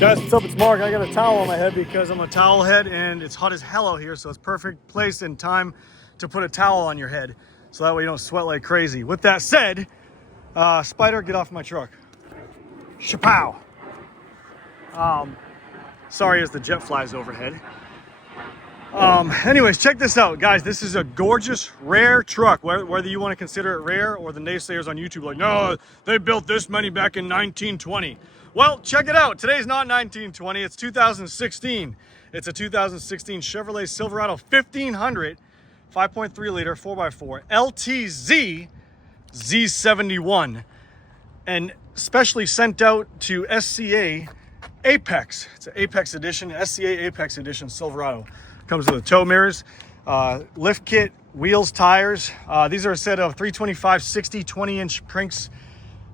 Guys, what's up? It's Mark. I got a towel on my head because I'm a towel head and it's hot as hell out here, so it's perfect place and time to put a towel on your head so that way you don't sweat like crazy. With that said, Spider, get off my truck. Shapow. Sorry as the jet flies overhead. Anyways, check this out, guys. This is a gorgeous, rare truck. Whether you want to consider it rare or the naysayers on YouTube like, no, they built this many back in 1920. Well, check it out. Today's not 1920, it's 2016. It's a 2016 Chevrolet Silverado 1500, 5.3 liter, 4x4, LTZ Z71. And specially sent out to SCA APEX. It's an APEX edition, SCA APEX edition Silverado. Comes with the tow mirrors, lift kit, wheels, tires. These are a set of 325 60 20-inch Prinks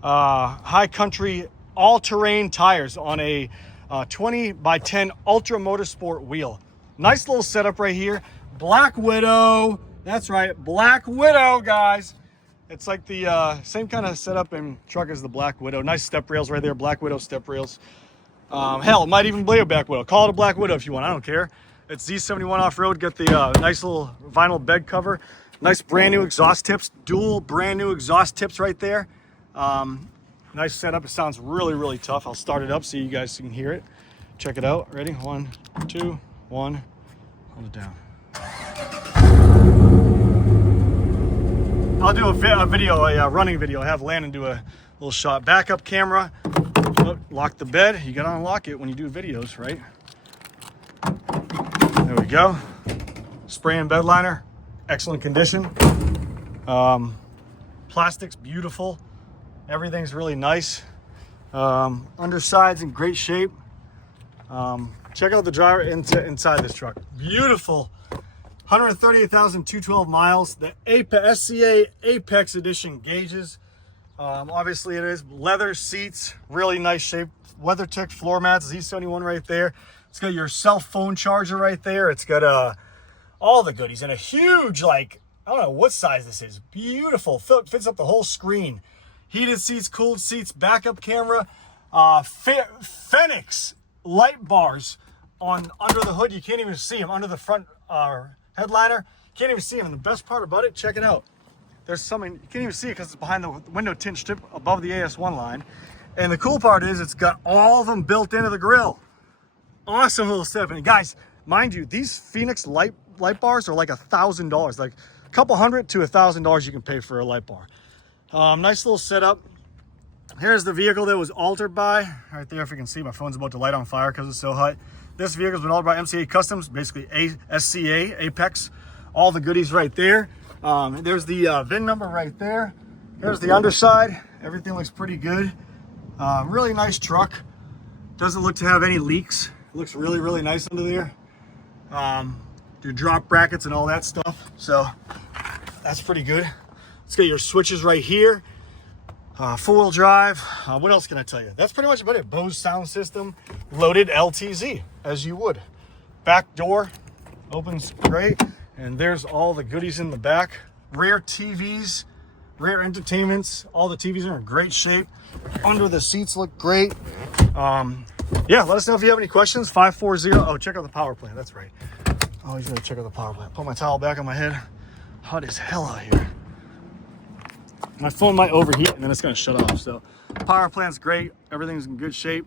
high country all-terrain tires on a 20x10 Ultra Motorsport wheel. Nice little setup right here. Black Widow. That's right, Black Widow, guys. It's like the same kind of setup and truck as the Black Widow. Nice step rails right there, Black Widow step rails. Hell, it might even be a Black Widow. Call it a Black Widow if you want, I don't care. It's Z71 off-road. Got the nice little vinyl bed cover. Nice brand new exhaust tips. Dual brand new exhaust tips right there. Nice setup. It sounds really, really tough. I'll start it up so you guys can hear it. Check it out. Ready? 1, 2, 1. Hold it down. I'll do a video, a running video. I have Landon do a little shot. Backup camera. Oh, lock the bed. You gotta unlock it when you do videos, right? There we go. Spray and bed liner, excellent condition. Plastic's beautiful. Everything's really nice. Underside's in great shape. Check out the driver inside this truck. Beautiful. 138,212 miles. The SCA APEX Edition gauges. Obviously it is leather seats, really nice shape. WeatherTech floor mats, Z71 right there. It's got your cell phone charger right there. It's got all the goodies and a huge, like, I don't know what size this is. Beautiful, fits up the whole screen. Heated seats, cooled seats, backup camera, Phoenix light bars on under the hood. You can't even see them under the front headliner. Can't even see them. And the best part about it, check it out. There's something, you can't even see it because it's behind the window tint strip above the AS1 line. And the cool part is it's got all of them built into the grill. Awesome little setup. And guys, mind you, these Phoenix light bars are like $1,000. Like a couple hundred to $1,000 you can pay for a light bar. Nice little setup. Here's the vehicle that was altered by, right there if you can see, my phone's about to light on fire because it's so hot. This vehicle's been altered by MCA Customs, basically SCA APEX. All the goodies right there. There's the VIN number right there. Here's the underside. Everything looks pretty good. Really nice truck. Doesn't look to have any leaks. It looks really, really nice under there. Do drop brackets and all that stuff. So that's pretty good. Let's get your switches right here. Four-wheel drive. What else can I tell you? That's pretty much about it. Bose sound system, loaded LTZ, as you would. Back door opens great. And there's all the goodies in the back. Rear TVs, rear entertainments. All the TVs are in great shape. Under the seats look great. Yeah, let us know if you have any questions. 540. Oh, check out the power plant. That's right. Always gotta check out the power plant. Put my towel back on my head. Hot as hell out here. My phone might overheat and then it's gonna shut off. So power plant's great. Everything's in good shape.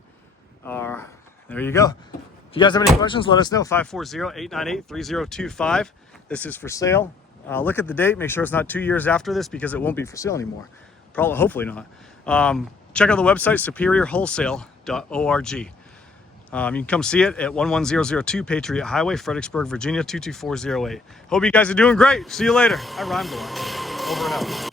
There you go. If you guys have any questions, let us know. 540-898-3025. This is for sale. Look at the date. Make sure it's not 2 years after this because it won't be for sale anymore. Probably, hopefully not. Check out the website, superiorwholesale.org. You can come see it at 11002 Patriot Highway, Fredericksburg, Virginia, 22408. Hope you guys are doing great. See you later. I rhymed a lot. Over and out.